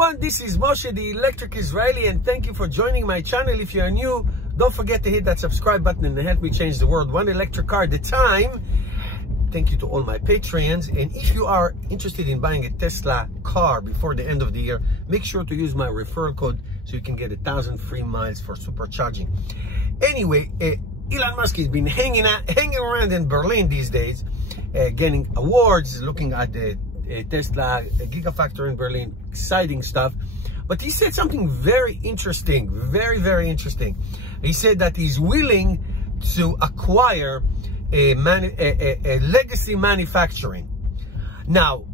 everyone, this is Moshe, the Electric Israeli, and thank you for joining my channel. If you are new, don't forget to hit that subscribe button and help me change the world one electric car at a time. Thank you to all my Patreons. And if you are interested in buying a Tesla car before the end of the year, make sure to use my referral code so you can get 1,000 free miles for supercharging. Anyway, Elon Musk has been hanging around in Berlin these days, getting awards, looking at the Tesla Gigafactory in Berlin, exciting stuff. But he said something very interesting, very interesting. He said that he's willing to acquire a legacy manufacturing. Now,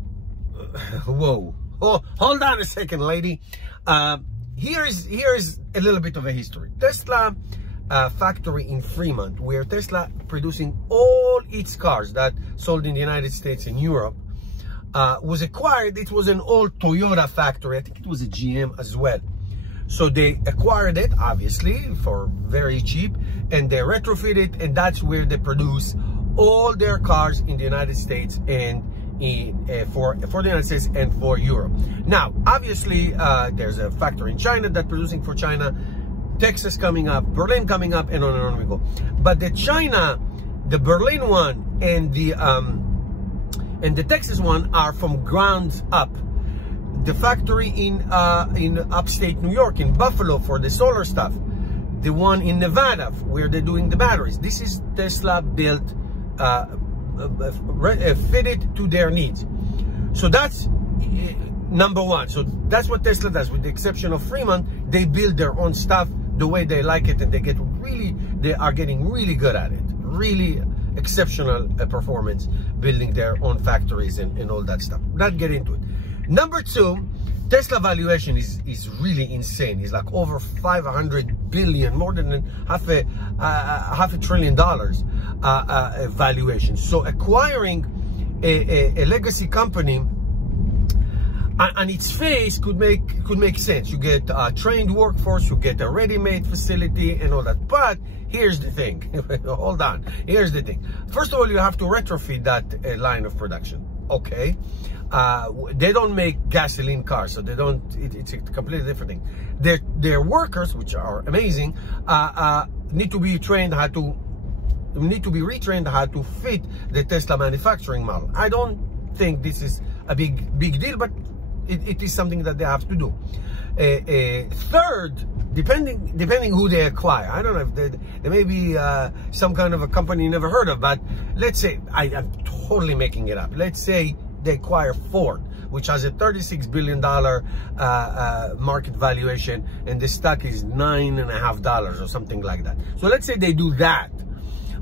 whoa, hold on a second, lady. Here's a little bit of a history. Tesla factory in Fremont, where Tesla producing all its cars that sold in the United States and Europe, was acquired. It was an old Toyota factory. I think it was a GM as well. So they acquired it, obviously, for very cheap, and they retrofit it, and that's where they produce all their cars in the United States and for the United States and for Europe. Now, obviously, there's a factory in China that's producing for China, Texas coming up, Berlin coming up, and on we go. But the China, the Berlin one, and the Texas one are from ground up. The factory in upstate New York, in Buffalo, for the solar stuff. The one in Nevada, where they're doing the batteries. This is Tesla built, fitted to their needs. So that's number one. So that's what Tesla does. With the exception of Fremont, they build their own stuff the way they like it, and they are getting really good at it. Really exceptional performance, building their own factories and all that stuff. Not get into it. Number two, Tesla valuation is really insane. It's like over 500 billion, more than half a trillion dollars valuation. So acquiring a legacy company on its face could make sense. You get a trained workforce, you get a ready-made facility and all that. But here's the thing. Hold on. Here's the thing. First of all, you have to retrofit that line of production. Okay. They don't make gasoline cars, so they don't. It's a completely different thing. Their workers, which are amazing, need to be retrained how to fit the Tesla manufacturing model. I don't think this is a big deal, but it is something that they have to do. Third, depending who they acquire, I don't know if there may be some kind of a company you never heard of, but let's say, I'm totally making it up. Let's say they acquire Ford, which has a $36 billion market valuation, and the stock is $9.50 or something like that. So let's say they do that,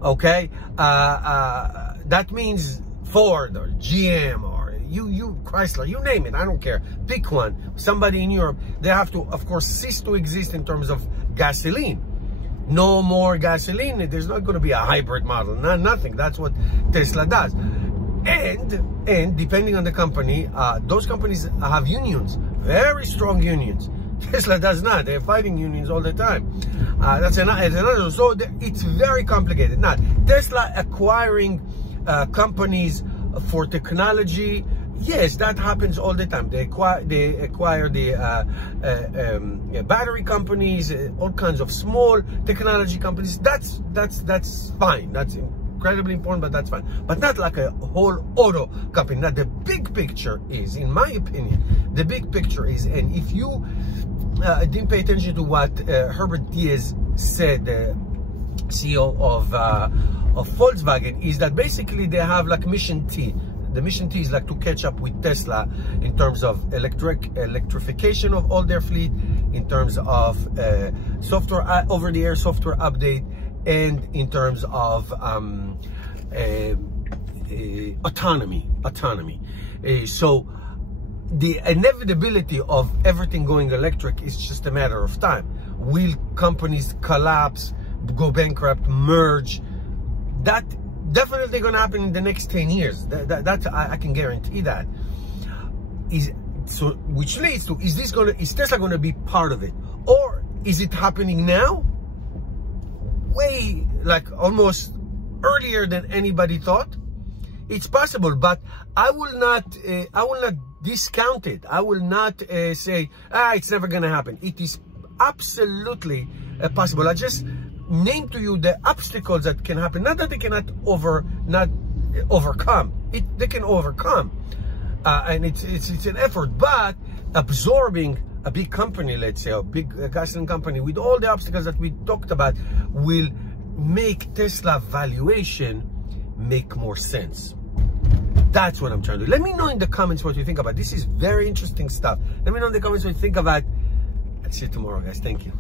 okay? That means Ford or GM or you Chrysler, you name it, I don't care. Pick one. Somebody in Europe, they have to, of course, cease to exist in terms of gasoline. No more gasoline. There's not going to be a hybrid model. Nothing. That's what Tesla does. And depending on the company, those companies have unions, very strong unions. Tesla does not. They're fighting unions all the time. That's another. So it's very complicated. Now, Tesla acquiring companies for technology, yes, that happens all the time. They acquire the battery companies, all kinds of small technology companies. That's fine. That's incredibly important, but that's fine. But not like a whole auto company. Now, the big picture is, in my opinion, the big picture is, and if you didn't pay attention to what Herbert Diaz said, the CEO of Volkswagen, is that basically they have like mission T. The mission T is like to catch up with Tesla in terms of electrification of all their fleet, in terms of software, over-the-air software update, and in terms of autonomy. So the inevitability of everything going electric is just a matter of time. Will companies collapse, go bankrupt, merge? That definitely going to happen in the next 10 years. That I can guarantee that. Which leads to, is Tesla going to be part of it, or is it happening now? Way, like, almost earlier than anybody thought. It's possible, but I will not discount it. I will not say, it's never going to happen. It is absolutely possible. I just name to you the obstacles that can happen. Not that they cannot overcome. They can overcome. And it's an effort, but absorbing a big company, let's say, a big gasoline company with all the obstacles that we talked about will make Tesla valuation make more sense. That's what I'm trying to do. Let me know in the comments what you think about. This is very interesting stuff. Let me know in the comments what you think about. I'll see you tomorrow, guys. Thank you.